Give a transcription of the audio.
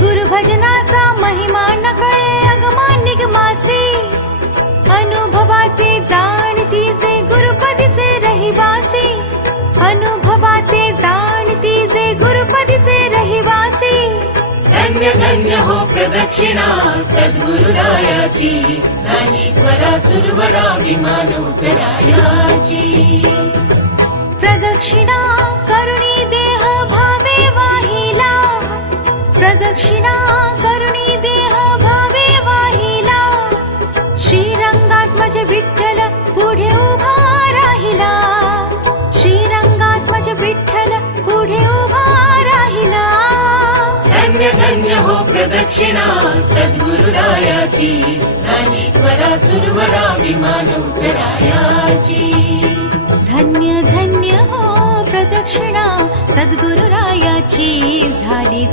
गुरुभजनाचा महिमा नकळे अगमा निगमासी. अनुभवाते जाणती जे गुरुपदीचे रहिवासी. अनुभवाते जाणती जे गुरुपदीचे रहिवासी. धन्य धन्य हो प्रदक्षिणा सद्गुरुरायाची. झाली त्वरा सुरवरा विमान उतरायाची प्रदक्षिणा करुणी देह भावे वाहिला. श्रीरंगात्मज विठ्ठल पुढे उभा राहिला. श्रीरंगात्मज विठ्ठल पुढे उभा राहिला. धन्य धन्य हो प्रदक्षिणा सद्गुरुरायाची. त्वरा सुरवरा विमान उतरायाची धन्य धन्य हो प्रदक्षिणा सद्गुरुरायाची. झाली